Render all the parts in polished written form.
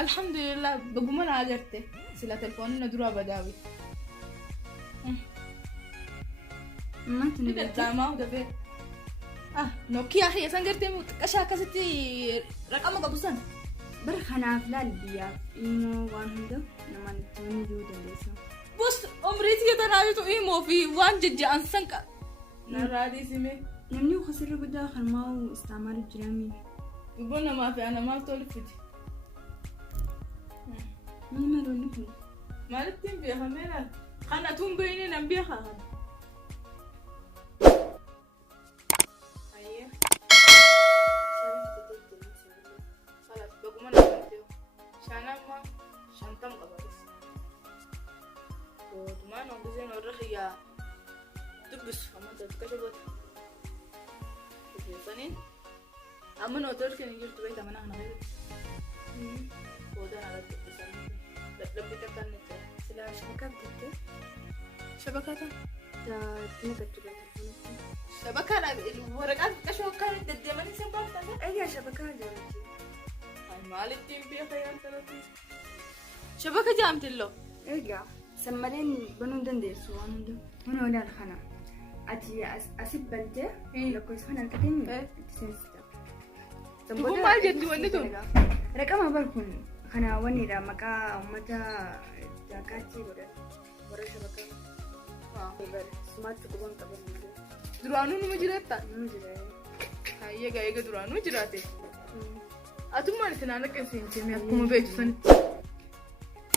الحمد لله بقوم انا اجرته سلا تلفون ندرو بداوي ما تنقل دراما ودبي نوكيا اخي سانغرتي قشا كستي رقم قبوسن برخنا افلال بيا ايمو وانده نمان تنجو دلسو بس عمريتي تنايتو ايمو في وان جدي انسنك نرادي سمي نمني وخسر بدا خرماو استعمار الجرامي يقولنا ما في انا ما تولفتي مين ما دولفني مالتين بيها ميلا خانا تون بيني نبيها خلاص بقوم انا بديو شانما شانتم قبرس وما نوزين الرخيا دبس كمان تكشفت سنين أمن أوتر كن يجيب تبي تمنا هنا غير وده على تبصر لبي تكان نتلا سلا شبكة بتده شبكة تا تنقل تبي شبكة لا الورقات كشوا كانت تدمني سبب تدا أي شبكة جامتي هاي مال التيم بيا خيال ثلاثة شبكة جامت له إيجا سمرين بنودن ديسو عنده هنا ولا الخنا أتي أسيب بنته لو كويس خنا الكتيم تسنستا تقول ما جد ولدون رقم أبركون خنا وني را مكا أمتا جاكاتي ولا شبكة بر سمات تكون كبر درانو نمجرات نمجرات هاي جاي درانو جراته أتوم ما نتنا لك إنسان جميع كم بيجو سن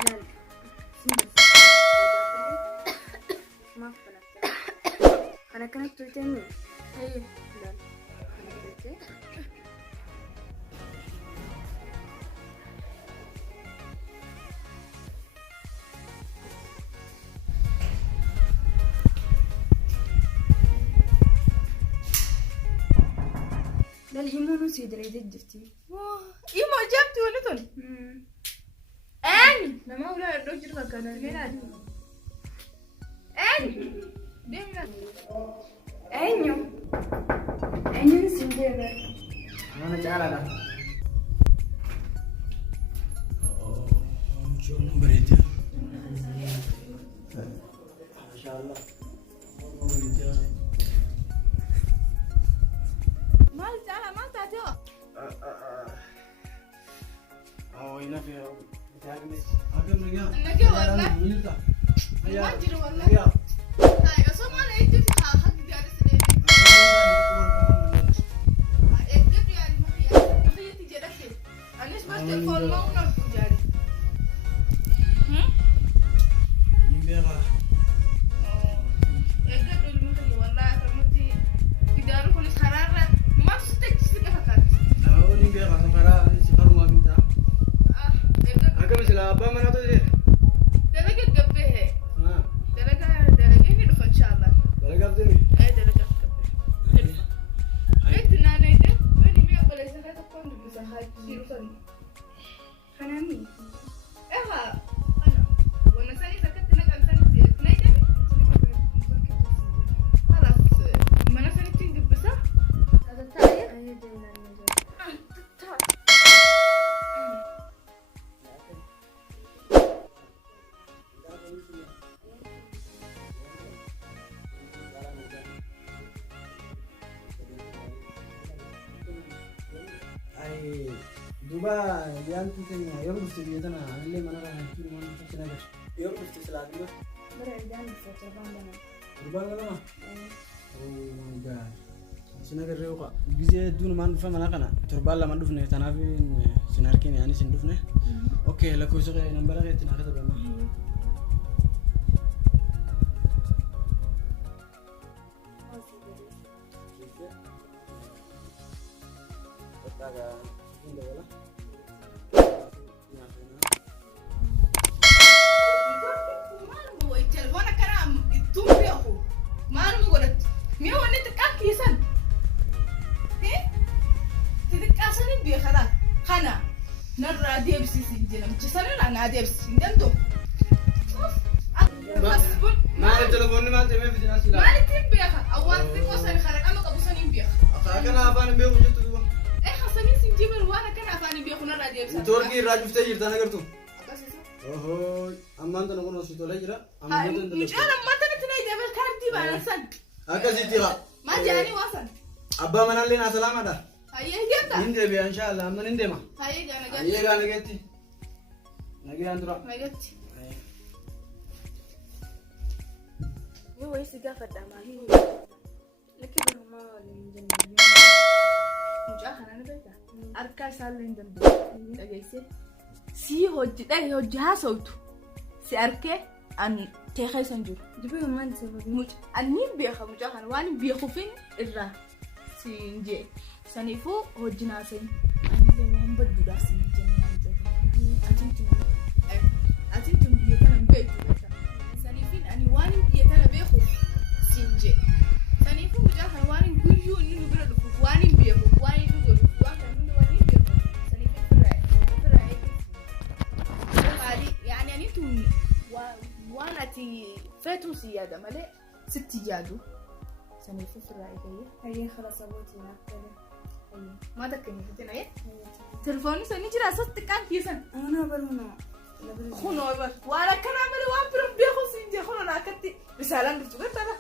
لا ما فهمت أنا كنت تقولين هاي لا أنا قلت لا الهيمونو سيدري دفتي إيمو جابتي ولدون أني لما أقول الرجل كان الميلاد أني ديمنا أنيو سيدري أنا جالا لا شو بريد ما شاء الله مال تعالى ما تعتوا هنا في هذا الرجال النجا والله ما جري والله هاي أصلا أنا إيدي حق جالس ليه إيدي يعني ما هي تيجي لك أنا بس تلفون ما هو نقول جاري يبغى إيدي بالمخي والله كمتي كدارو كل حرارة ما تستك فكرت أقول يبغى سفرة سفر ما بنتا أكمل مثلا أبا ما نقول درجة قبله ها درجة هنا إن شاء الله درجة بتني أي درجة قبله أنت نانيته وين مي أقول إذا كنت تكون بمساحات كثير صار خنامي إيها أنا وأنا سني سكت نقل سني زيت نايدة خلاص ما أنا سني تنجب بس هذا تاير أي دولة نجوا أي دوبا يان تيجي يوم بستيجي أنا اللي ما أنا هنشوف ما نشوف نقدر يوم بستيجي سلامي برا إدان الفترة بنا دوبا لا ما أوه ماي جاد سنقدر ريوقا بيجي دون ما نفهم أنا كنا تربال لما ندفنه تنافين سناركين يعني سندفنه أوكي لكو سوى نمبر غير تناخذ بما التلفون كلام التومبيو ما أنا مقولت مية ونيت كيسان إيه تذكرني بيه خلاص خنا نرى ديبسي سجلنا متسنن أنا ديبسي ندندو ما التلفون ما تبي في الناس لا ما نتيم بيه أول تقول سني خرج أنا قبل سنين بيه أنا أبان بيه وجدت دوبا إيه خلاص sanii sin jibar waan akkana afaanii beekuna irraa deebisa. Turkii irraa dhuftee jirta nagartu. Akkasisa. Ohoo ammaan tana kun osoo tolee jira. Mucaan ammaa tanatti na ijaabe kaartii baansan. Akkasitti haa. Maal jedhanii waasan? Abbaa manaallee naa salaamadha. Hayyee jeetta? Hin deebi'a inshaallah amma hin deema. Hayyee gaana gaana. Hayyee gaana geetti. Nagayaan dura. Nagatti. Yoo wayii gaafadhaa maali? Lakki birumaa waliin jennee. Mucaa kana ni beektaa? Harka isaallee hin danda'u. Dhageessee. Si hojii haasawtu. Si arkee an teekee san jiru. Dubbii maal sababni? Ani beeka mucaa kana waan beekuufin irraa si jee. Saniifuu hojii naasayin. Anillee waan badduudhaaf si jennee. Ati biyya kana beektu. Saniifin ani waan biyya kana beeku si jee. Saniifuu mucaa kana waan guyyuu inni nu bira dhufuuf waan beeku waan inni godhuuf waan kan hundi waan beeku. Saniifin firraa maali yaani ani tun waan ati feetu si yaada malee sitti yaadu. Saniifuu firraa eegee. Hayyee kala sabooti naaf Mata kani fitina ya? Telefoni sani jira asas tekan kisan. Ana baruna. Khuno bar. Wala kana mali wa birum bi khusin je khuno nakati. Risalan du tuga tara.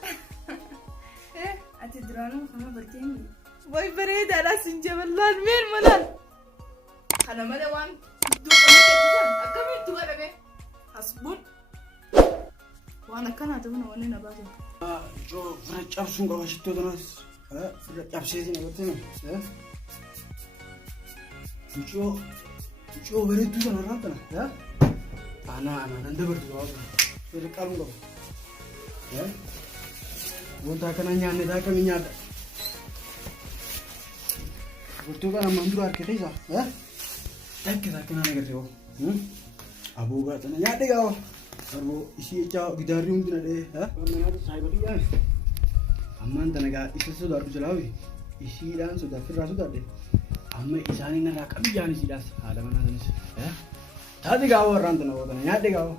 Ati drano khana bartini. Way bareda ala sinje wallan men malan. Kana mali wan du kani kisan. Akami tu ada be. Hasbun. Wana kana tu no wani na bazo. Jo vrachab sunga washito danas. Absezi nagatene. Mucoo bareedduu sana irraa kana. Ana nan dabartu baatu. Fedha qabuun qaba. Wanta akkana nyaanne taa akkamii nyaadha. Dubartuu kana ammaan dura harkitee isaa. Dhaggisa akkanaa nagartee hoo. Aboo gaatana nyaadhe gaawwa. Arboo ishii jechaa gidaarri hundi na dhee. Manaa saayibarii yaa'e. Ammaan tana gaa isa sodaadhu jalaawi. Ishiidhaan sodaafirraa sodaadhe. Amma isaanii narraa qabiyyaan ishiidhaas haala manaa sanis. Taati gaawwa warraan tana oolana nyaadhe gaawwa.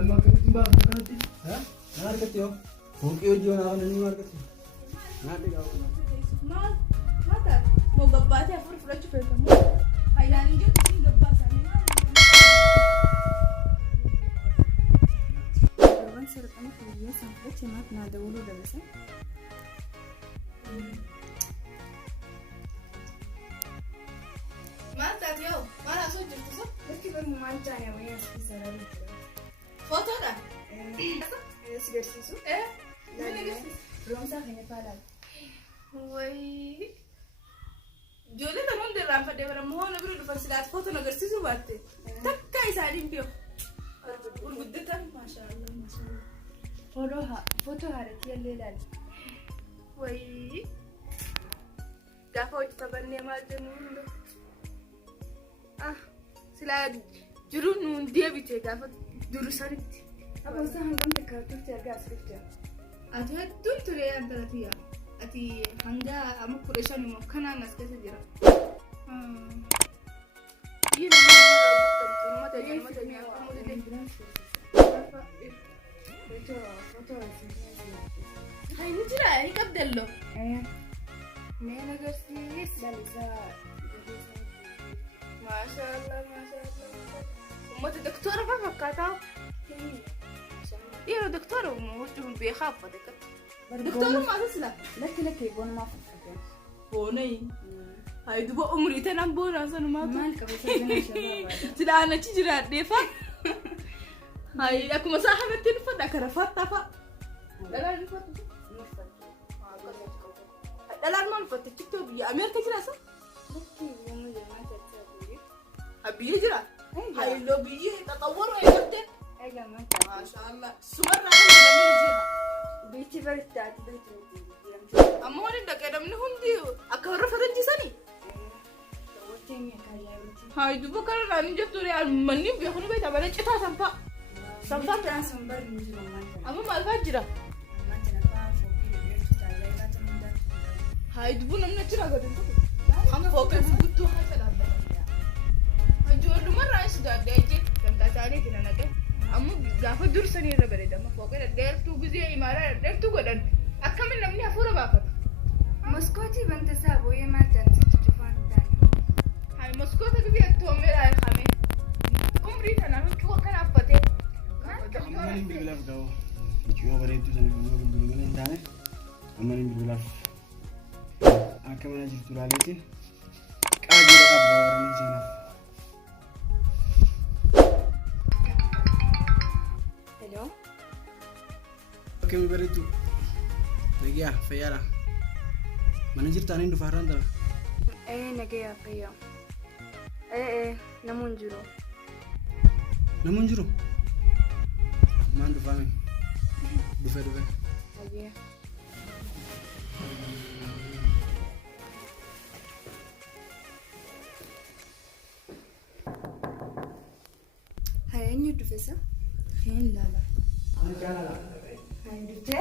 Amma akkamitti baafatu kanatti? Naa harkatti yoo. Fooqii hojii yoo naaf nanii harkatti. Nyaadhe gaawwa. Mata mau gabbaatee afur fudhachuu feetamu. Hayyaanii jettu siin gabbaasaa. Waan sarqama fayyaa sanfachee maaf naa dawuluu dabasa. Mata yoo maal asoo jirtu so? Lakki barmu maal jaane wayyaa asii sarara jira. Footoodha? Si garsiisu? Mini agarsiisu. Roomsaa kan yafaadhaan. Wayii. Ijoollee kan hundi irraanfadhee bara moona bira dhufan silaati footoon agarsiisuu baatte. Takka isaaniin beeku. Gurguddatan maashaallah. Footoo haadhatii illee ilaali. Wayii. Gaafa hojii taphannee maal jennu hunda. Silaa jiruun nuun deebite gaafa duru sanitti. Abboosaa hangam takka turte argaa as dhufte. Ati hedduun ture antaratiya. Ati hanga amma 15 immoo kanaan as keessa jira. Yii nama mata Hai ni jira ni qabdallo. Mee agarsiis lalisaa. Maashaallah. Ummata doktora fa fakkaata. Iyo doktora wajjin beekaa uffate kan. Doktora maasila. Lakki boonuma fakkaata. Boonai. Hai duba umrii tanaan boonaa sanumaa. Maal qabatee gana shababa. Silaa achi jiraadhee fa. Hai akkuma saa hamatti uffata kara fatta fa. Dhalaan uffatu. Dhalaan maal uffata TikTok biyya Ameerika jiraasa? Lakki boonuma jedhamaa tattaabuuri. Biyya jira. Hai loo biyya xaxawwaroo eegalte. Egaa mata. Maashaallah. Sumarraa kan namni jira. Biitti barittaati beektu. Amma wani dhaqee namni hundi akka warra fatanjisanii. Hai duba kana ni jettu manni beeknu beektaa malee citaa sanfaa. Sanfaa Biittaan sun bari ni jiru maanta. amma maal fa'aa jira? Maanta nafaa foofii dheedeetu tajaajila ta'uu Hai dubu namni achirraa gadi hin tokko. Amma foofee gurguttuu haa jedhamudha. Ijoollumarraa is daaddaa ijjee kan taataanii jira naqee. Amma gaafa dursanii irra bareedama foofee dhedheertuu gizee imaaraa dhedheertuu godhan akkamiin namni hafuura baafata. Moskootii banta isaa booyyee maal taasisu cufaan taane. هاي مسكوتة بيجي توميرا يا خامي عمري أنا من كوا كان أفتح أماني بالبلاف كاو جو بريتو سنة كم بالبلماني دانه أماني بالبلاف أكمل أجيب تراليتي كأجي لك أبغى وراني زينة Hello? أكمل بريتو نجيا فيارا manajer tani ndo faran dara Nagaya kayo. Namun juro. namun juro man do fami do fe Nagaya. Hay enyu do fesa? Khin lala. ana kana la Hay do te?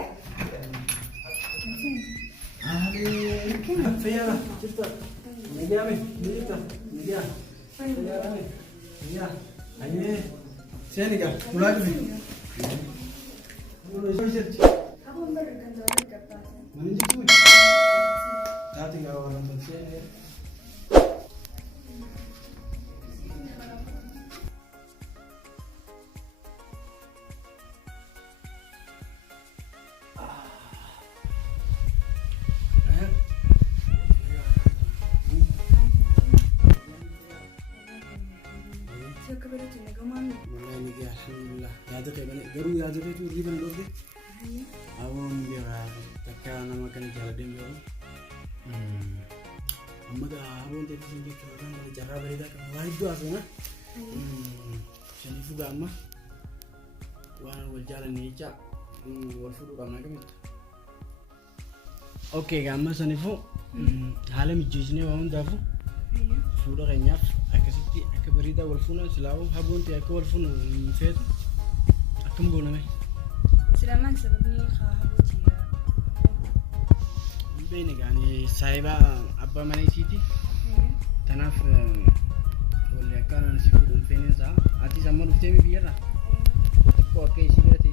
فيارا شفت نجيا مي نجيتا نجيا فيارا مي نجيا أيه سينيكا ملاك مي ملاك شرط Aku memberikan doa kepada. mana jitu mי tati ga waran to sene Siapa beri cina kemana? wallahi nigi alhamdulillah yaada kay bane garu yaada kay tu riban dofde awon biya takka nama kan jala dem yo amma ga awon de tin jitu kan ga jarra bari da kan wai do asuna shani fuga amma wan wal jala ni cha wal fudu kan naga mit okay ga amma sani fu hala mi jijne wa mun dafu fuda ga nyaf akasitti akabarida wal funa silawo habonte akol funu fet akam gona me Selamat sebabnya khawatir. bene gani saiba abba mane siti tanaf wala kana si fudun fenesa ati samar ufte mi biera ko ke si berate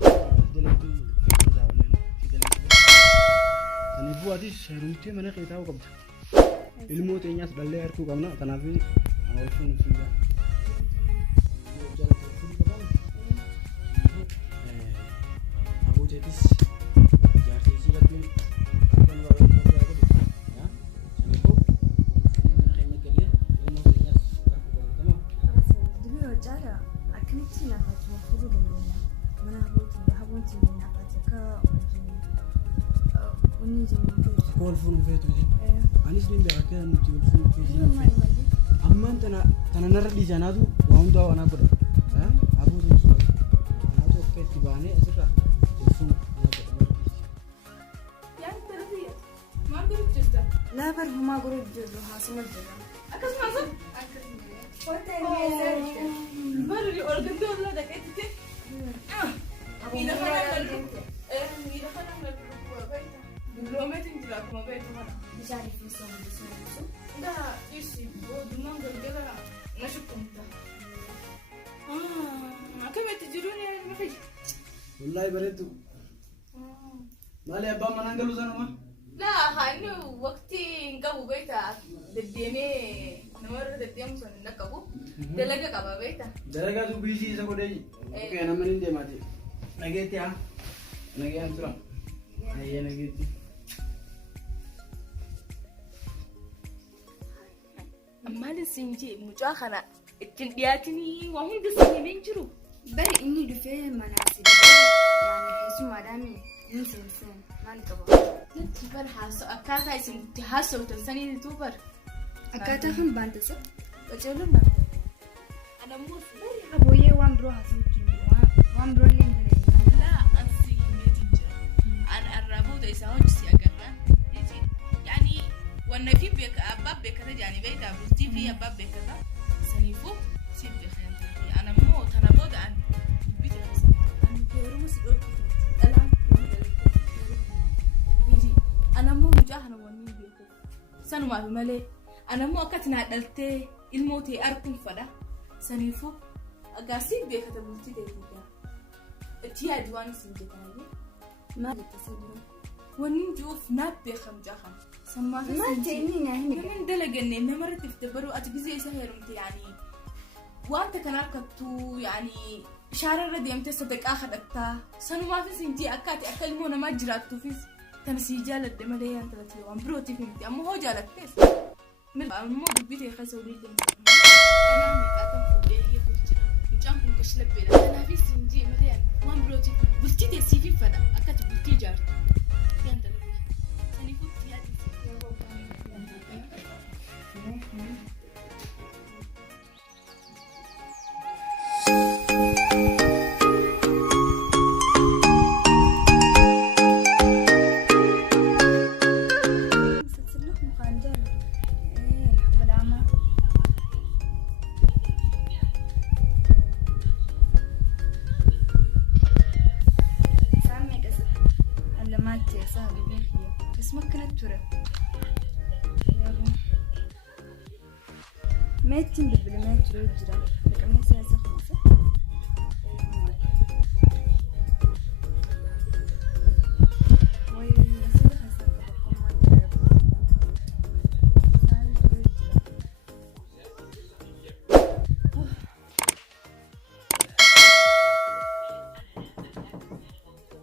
deletu fenesa wala si deletu tani bu ati serumte mana kita ko kabta ilmu tenyas dalle arku kamna tanafi awal fun suda Jetis jarti silat bin akan waran kerja aku ya sampai bu ini nak kayaknya kerja ilmu tenyas arku kamna Dulu cara akhirnya cina macam furu dengan mana habun cina apa cakap uni jenis tu. kol funu fetu ji anis lim be akya nuti funu fetu Mana lagi? amman tana nar di sana tu wanda wana ko ha abu tu so ana to ke tibane asira funu يعني تربية ما قلت جدا لا بر هما قرود جزو حاسم الجزا. أكس ما صب بري أرجع ولا ده كده إذا خلنا إذا خلنا باللومات أنت لا كم بيت هذا بيعرف يسوي بيسوي. ده يسي بود ما قل كده نشوفكم ده كم تجرون يا مخي wallahi baretu mali abba manangalu zanuma لا هاي وقتي نقبو بيتا دديمي نمر دديم سن نقبو دلقة قبا بيتا dalaga tu bisi sa ko dei okay naman inde mati nageti ha nagyan suram ayya nageti amma da sun je mu ja kana itin diyatini wa hun da sun yi jiro bari inni dufe manasi yani hasu madami yin sinsin man gaba zai bar haso akaka isin ti haso ta sani tubar akata han banta sa wajen nan ana musu bari aboye wan bro hasu tuni wan bro ne ne la an si ne tinja an arabu da isa hon si agarra yace yani wannan fi be ka abbe ka ta jani bai da bu tv abbe ka ta sani fu si be khayan ana mo tanabo da an bi ta an keru musu dauki ala yaji ana mo mujahana wani be ka sanu ma bi male ana mo katina dalte ilmoti arkun fada sani fu agasi be ka ta bulti da ita tiya diwani sun je tare ma da tasawuru ونين جوف نابي خمجاهم سما في ما تعني هنا من دلقني ما مرة تفتبروا أتبزي سهرمت يعني وانت كناكتو يعني شعر الردي أمتى صدق آخر أكتا سنو ما في سنتي أكاتي أكلمونا ما جراتو فيس تنسي جالة دمالي أنت لتيوان بروتي فهمتي أما هو جالك فيس من أما ببيتي خسوا لي دم أنا مكاتم فولي يقول جرا نجامكم كشلب بينا أنا في سنتي مليان وان بروتي بلتي دي سيفي فدا أكاتي بلتي جار يانت لتي سني فوت يادي ماتين بالبلمات روجرا لكن سياسة خمسة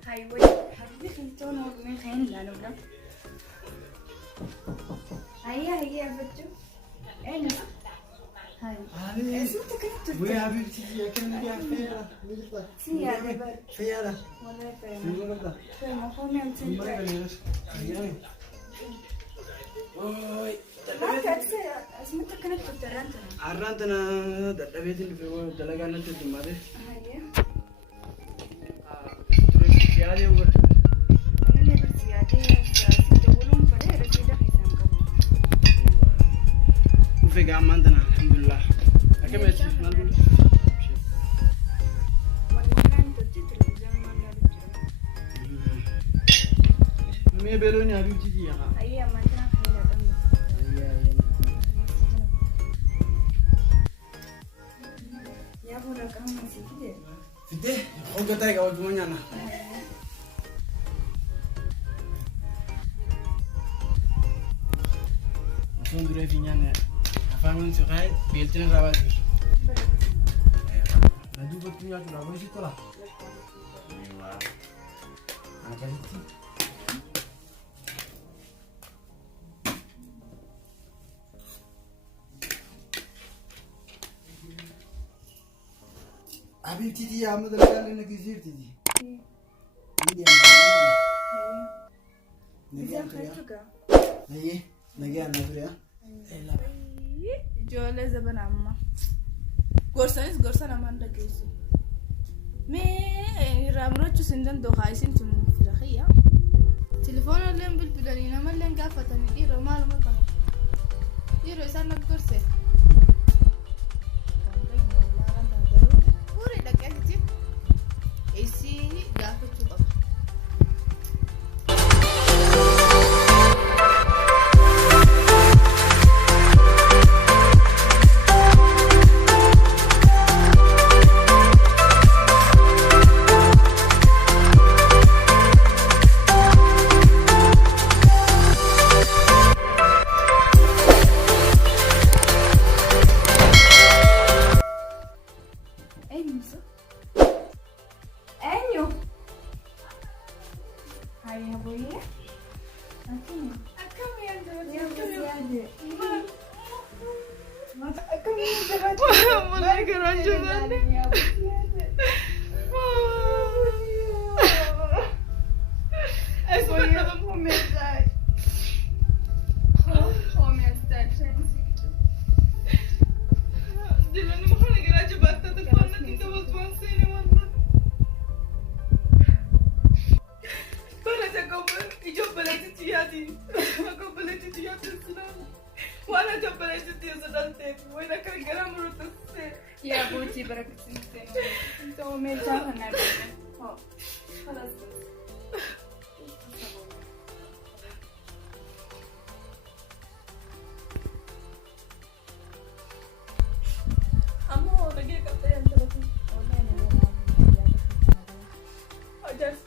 هاي وي حبيبي خليتون من خين لا نبلا هيا فتو اين هاي اسمك كنت ويا حبيبتي يا كان بيها فيها سيارة فيها ولا فيها فيها خوني أنت اوي ما كاتسي اسمك كنت ترانتنا عرانتنا دبيت اللي في دلقانا تدماري هيا سيادة هو أنا اللي برسيادة ستقولون فريق رسيدة حيسان قبل وفي قام عندنا الحمد لله أكمل شيء ما نقول مي بلوني حبيبتي دي ها هيا ما تنا خير يا ابو لك هم سيكده فيدي خوجة تايجا وجمانيا أنا أصلا دري فيني أنا أفهمون سكاي بيلتنا رابط نادو بتويا ترى بس يطلع أيوة أنا كذي حبيبتي دي يا عمد اللي قال لنا كثير تدي دي إذا خيرتك هي نجي أنا أدري جوله زبان عمّا قرصان أمان دقيسو مي رامروتشو سندن دو خايسين تم فرخية تليفون اللين بالبلانين أما اللين قافتني إيرو مالو مكانو إيرو يسان نقرسي وري دقيقتي إيسي قافتشو طبعا يا بوتي بركة سنتين تو ميجا هنعمل خلاص أمو لقيك أطيب تلاتين والله أنا أجلس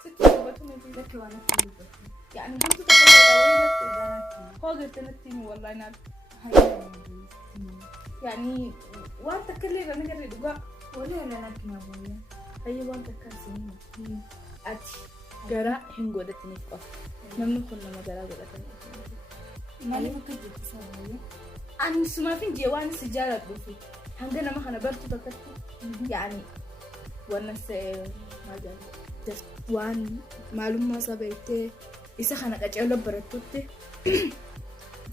ستة لك وانا في يعني قلت تقول وين هو قلت نتيني والله ناب يعني وانت كلي انا قري دقا ولا لا لك ما بويا اي وانت كاسين اتي قرا حين قدتني قف نمن كنا ما قرا قدتني ما لي فكرت تسوي أنا سما فين جوان سجارة بفي عندنا ما خنا برتو تكتو يعني وانا ما جال بس وان معلوم ما سبيته إذا خنا كأجل برتوته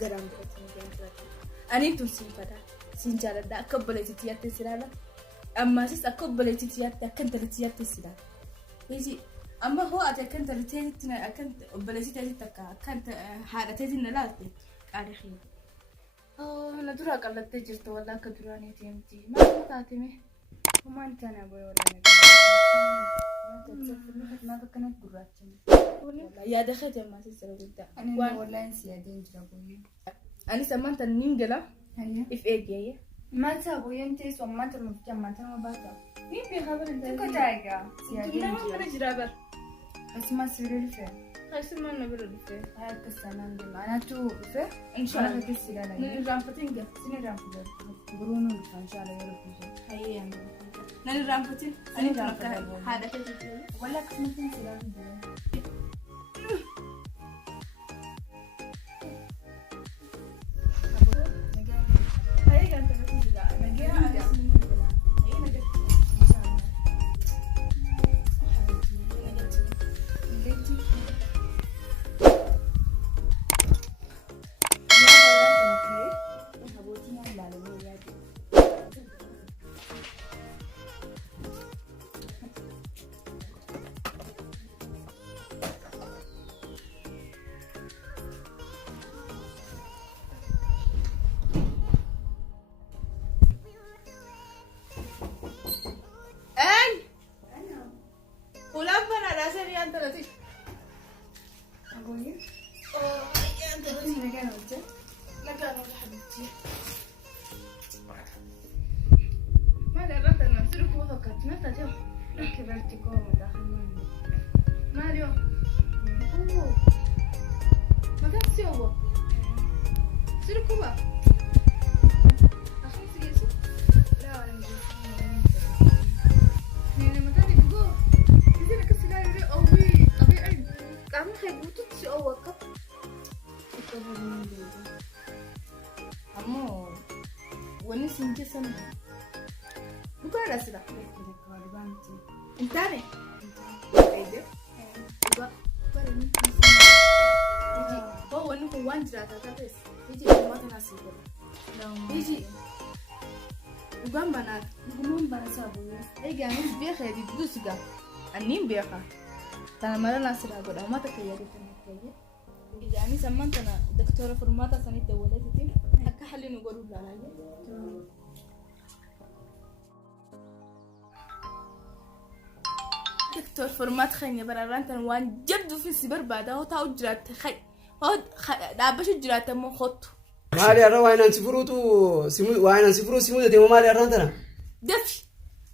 قرام برتني جنبه أنا تنسين فدا سنجارة دا أكبر تيات سلالا أما سيس أكبر تيات كنت تيات سلالا يجي أما هو أتكنت تيتنا أكنت بلسيتي تكا كنت حارتي نلاتي عارفين أنا درا قلت تجرت ولا كدراني تيمتي ما تعتمه وما انت انا ابوي ولا انا ما كانت دراتي والله يا دخلت ما تسرى قدام انا والله انسي ادين ابوي انا سمعت النينجلا هي اف اي جايه ما تابوي انت سمعت المجتمع انت ما باتا مين بيخبر انت كنت جايقه تمنا ما نجرابر اسمع سيري فين خايس ما نبر الفي هاي كسان عندي معناته فين ان شاء الله كسي لا نرام فتنجا سني رام برونو ان شاء الله يرفض هي نرام فتن انا رام هذا كده ولا كنت سلام هاي كانت تجي انا جاي ونسي جسم بقى راسلا انتاني ايده بقى برني يجي هو انه وانجرا تاتس يجي ما تناسي يجي وقام بنات يقولون برسابوي اي جانس بيخه دي دوسغا انين بيخه تانا مره ناسرا غدا ما تكيدي تنكيه يعني سمنتنا دكتوره فرماتا سنه دولتي حق حل نقول لا دكتور فرمات خيني برارانتن وان جبدو في سبر بعد هو تاو جرات خي هو دابش جرات مو خط مالي أروى أنا سفروتو سمو وأنا سفرو سمو ده مالي أرانتنا دفش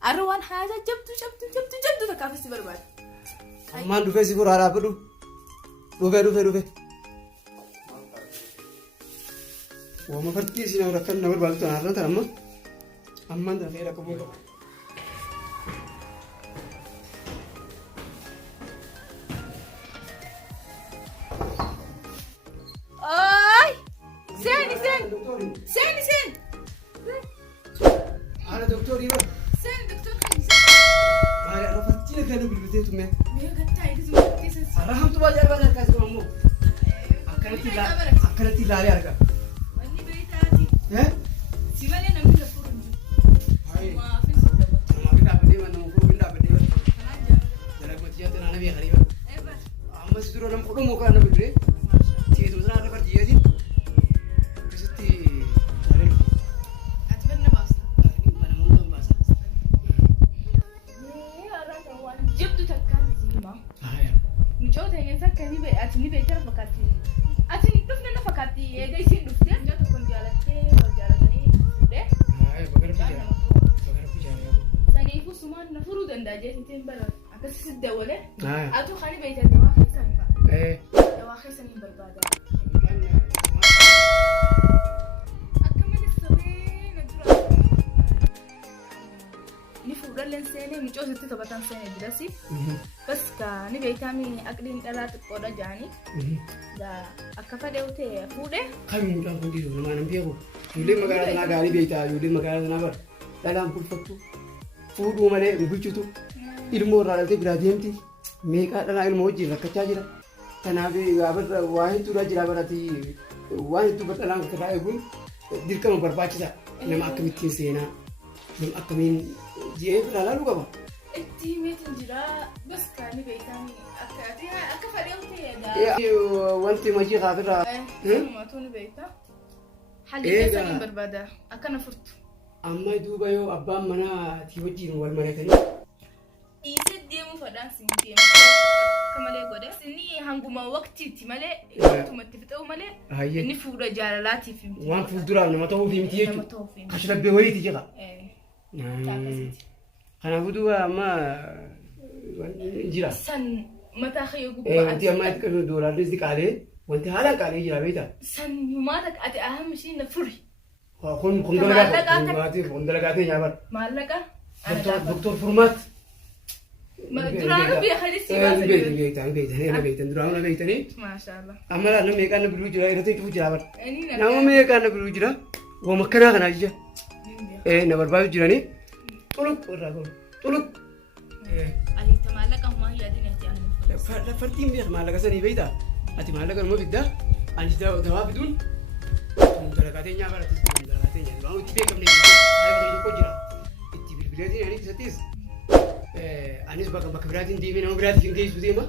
أروان حاجة جبدو تكافي سبر بعد ما دوفي سفرو على بدو دوفي وما فرتي سينا وركن نور بالتو أرانتنا أما ده غير كم سين أنا دكتور يبا سين دكتور خيس مالي أنا فرتي لك أنا بالبيت تومي مية قطعي كذا كيسس أرحم تبغى جرب هذا كذا مامو أكلتي لا أرجع مني بيتاتي ها سيمالي أنا من الفرن هاي ما في صدق ما بيدا بدي ما نمكرو بيدا بدي كمان جاب جرب ما تيجي أنا نبي غريبة إيه بس أما سيدور أنا مكرو مكان أنا بدري تيجي تمسنا أنا فرتي جدي كستي هاريلو أتبرنا باستا أنا ممكن بس جبدو تكان زيما هاي نجوت هي فكني أتني بيتر فكاتي أتني دفنا نفكاتي إذا يصير دفتة نجوت كون جالتني ده هاي بقرب بيجار سنيفو سمان نفرود أنداجي تين برا أكسس الدولة هاي أتو خاني بيتر دوا خيسا Dawaa keessa ni barbaada. Akka malee sobee na dura. Ni fuudhalleen seenee mucoo sitti taphatan seenee jirasi. Bas ka ni beekami aqliin dhalaa xiqqoodha jaanii. Akka fadhe utee fuudhee. Kan mucaan kun dhiiru namaa nan beeku. Ijoolleen magaalaa sanaa gaarii beektaa ijoolleen magaalaa sanaa bara. Dhalaan bulfattu. Fuudhuu malee hin bulchitu. Ilmoo irraa dhaltee biraa deemti. Meeqaa dhalaa ilmoo wajjin rakkachaa jira. Kanaaf waa hedduudha jira barati waan hedduu dhalaan ofirraa eeguun dirqama barbaachisa. Nama akkamittiin seenaa nama akkamiin ji'ee biraa laaluu qaba. Itti himeetiin jira bas kaani beekanii akka fadhee utee wanti majii kaafirraa. Uummatu ni beektaa. Haalli keessa ni barbaada akkana furtu. Amma duuba yoo abbaan manaa tii wajjin wal maratanii. Dhiisee deemuu fadhaan siin deemu akka malee godhe. Inni hanguma waqtiitti malee waqtumatti fixuu malee inni fuudha jaalalaatiif. Waan fuulduraaf nama ta'uuf himti jechuudha. Kashlabbee wayiiti jedha. Kanaafuu duuba amma jira. San mataa kee gubbaa. Wanti amma itti kan doolaarri itti qaalee wanti haalaan qaalee jira beektaa. San maata ati aham isheen na furi. Kun dalagaatee nyaabar. Maallaqa. Doktor Furmaat. Duraanuu beekanis beektan duraanuu na beektanii. Maashaallah. Amma nama meeqaan na biluu jira irratti cufu jira bara. Nama meeqaan na biluu jira wama akkanaa kanaa jija. Na barbaadu jiranii. Xuluq irraa gahu xuluq. Aliita maallaqa humaa yaadin ati aanu. Fartiin beek maallaqa sanii beektaa. Ati maallaqa nama fiddaa ani dawaa fiduun dalagaatee nyaabar ati dalagaatee nyaabar waan itti beekamne tokko jira. Itti bilbileetiin ani keessattis. Anis bakka biraatiin deemee nama biraatiif hin geessu deema.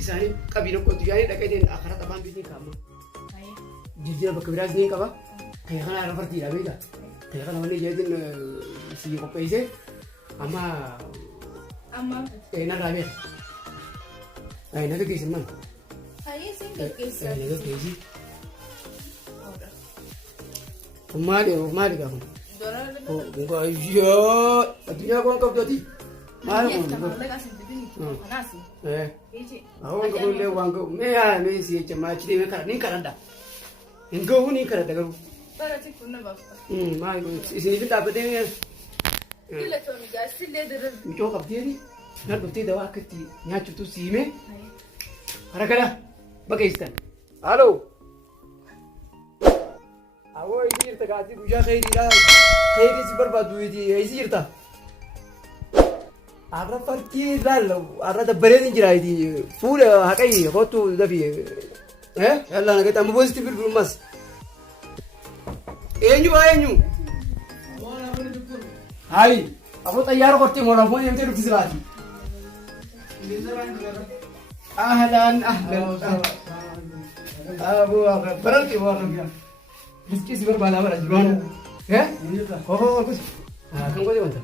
Isaanii qabiina qottu yaa'ee dhaqeetiin akkana xabaan bitiin kaa'ama. Jijjiira bakka biraatiin qaba. Kan kana irra fartiidha beektaa. Kan kana malee jeetiin si qopheessee amma narraa beeka. Naga geessin man. Hayyee siin gaggeessa. Naga geessi. Maali gaafa? Yoo addunyaa kun qabdooti. Maali kun? Awwan qabullee waan qabu mee si jecha maachi deemee kara niin kadhadha. Hin gahu niin kadhadha garuu. Barati kun na baafta. Maali kun isiniif dhaabbatee Filatoon gaasillee dirree. mucoo qabdeeti na dhuftee dawaa akka itti nyaachiftu si himee haragala baqeessitan. Haaloo. Awoo isi jirta gaati guyyaa khayriidha. Khayrii si barbaaddu isi jirta. Arra fartii laallu arra dabbareetiin jira iti fuula haqayi kottu dafi yalla naga amma boositti bilbilumas. Eenyu Hai aku xayyaara qortee moo lafoo deemtee dhufti silaati. Ahlan. Abu baralti waan miski si barbaada bara jiruun. Kan godhe wanta.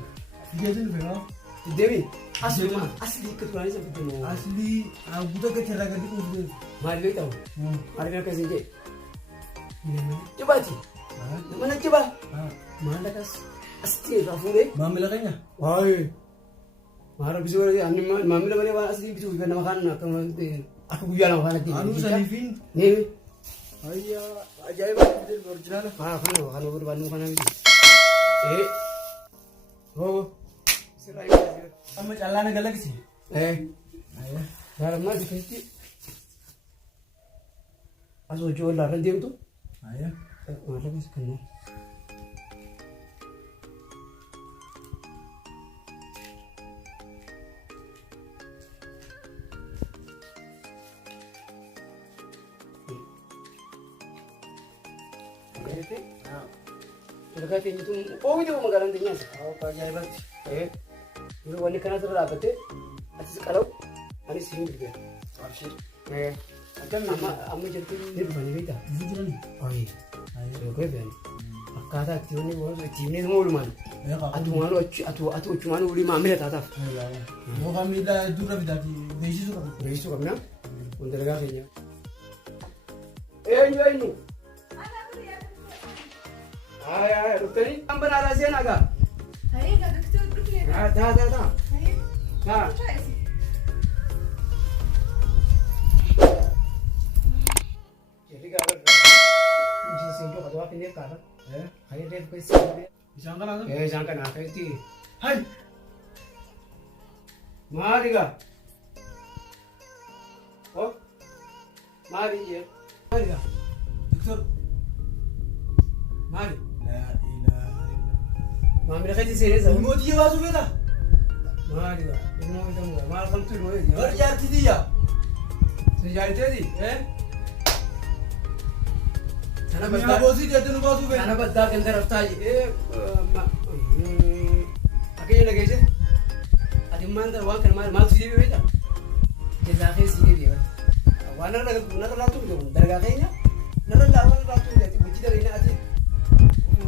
Deemi asli akka turaanis abidda Asli buta gacharraa gadi dhufu. maal beektamu argaa akkasii jee jibaati mana jibaa maallaqas asii irraa fuudhee Maamila keenya. waayee maara bisii warra ani maamila malee waan asii bituu fi nama kaan akka guyyaa lama faana deemee Anuu saniifiin. neemi Ayyaa ajaa'iba orjinaala. kana barbaadnu kana miti hoo Amma callaana galagsi. Darammaa bikeetti as hojii wallaarra deemtu Ayyaa. maallaqas kanneen. Sudah kata itu, oh itu magalang tinggal. Oh pakai hebat. Dulu wanita kana terus apa teh? Asyik kalau, ani sini juga. Asyik. Akan amma jadi ini bukan beda. Bujuran. Oh iya. Ayyaa. Oke ben. Kata tione bos, tione semua rumah. Atu malu, atu cuma lu lima ambil tatap. Ayyaa. Mau kami dah dulu bidati. Desi suka. Begitu kamu nak? Untuk negara ini. Ini. Ay, ruttani. Ambar arasian aga. Hayyee gaggeessuu dhufee. Dah. Hayyee. Dah. ini kalah. Hari dia pakai sih. Isang ka na to? Jangan kan aku itu. Hay! Mari ga. Oh, mari ya. Mari ga. Doktor. Mari. La ilaha illallah. Mami nak di sini sama. Mo diya basu beta. Mari ga. Ini mau kita mau. Mari kamu tuh loh. Bar jarti diya. Sejari tadi, Sana Kami basta. bosi dia tenu basu beta. Sana basta ke अंदर रफ्ता akhirnya lagi aja. Adi mana wang kan mal sini beda. Jazaknya sini dia. Wana nak latu tu, darga kayaknya. Nak lawan latu dia. Buji dari ini aja.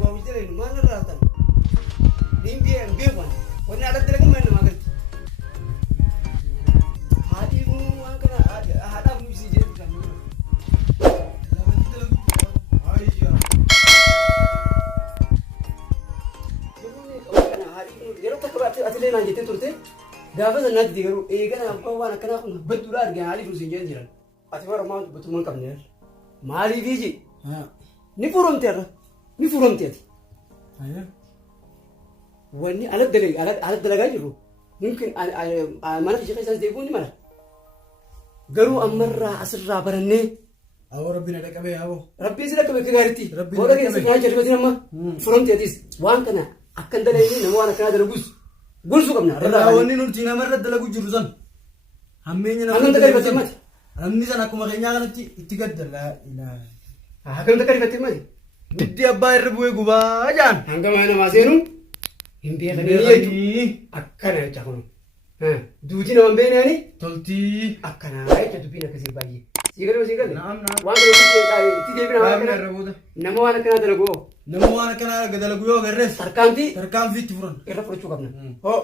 Buji dari ini mana latan. Nimbi wan. Wana ada terlebih mana makan. Hadi mu wang kan ada musi je kan. Aiya. Atilee naan jettee turte gaafa sannaatti digaru eegana abbaa waan akkanaa kun badduudha argina haalii dursiin jeen jiran ati bara maa dubbatummaan qabne maaliif iji ni furamte irra ni furamte ati Ayya. wanni ala dalagaa jirru mumkin mana ishee keessaas deebi'uu ni mala garuu ammarraa asirraa barannee Awo rabbi na dhaqabe awo. rabbii si dhaqqabe akka gaariitti Rabbiin booda dhaqqabe. keessa nyaachaa jirbatin amma furamte atis waan kana akkan dalaginii nama waan akkanaa dalagus gulsuu qabna Irraa wanni nuti namarra dalagu jiru san. Hammeenya Hangam takka rifattee mati? Namni san akkuma keenyaa kanatti itti gadda la ilaha. Akkam takka rifattee mati? Diddi abbaa irra bu'ee gubaa jaan. Hanga mana namaa seenuun hin beekanii jechuudha. Akkana jecha kun. Duutii nama hin beeknani Toltii. akkana jecha dubbiin akkasii baay'ee. Sii galee sii galee. Naam naam. Waan kana itti deebina waan Baabina kana irra buuta. nama waan akkanaa dalagu Nama waan akkanaa dalagu yoo agarrees. tarkaanfii Tarkaanfii itti furan. irra fudhachuu qabna. Hoo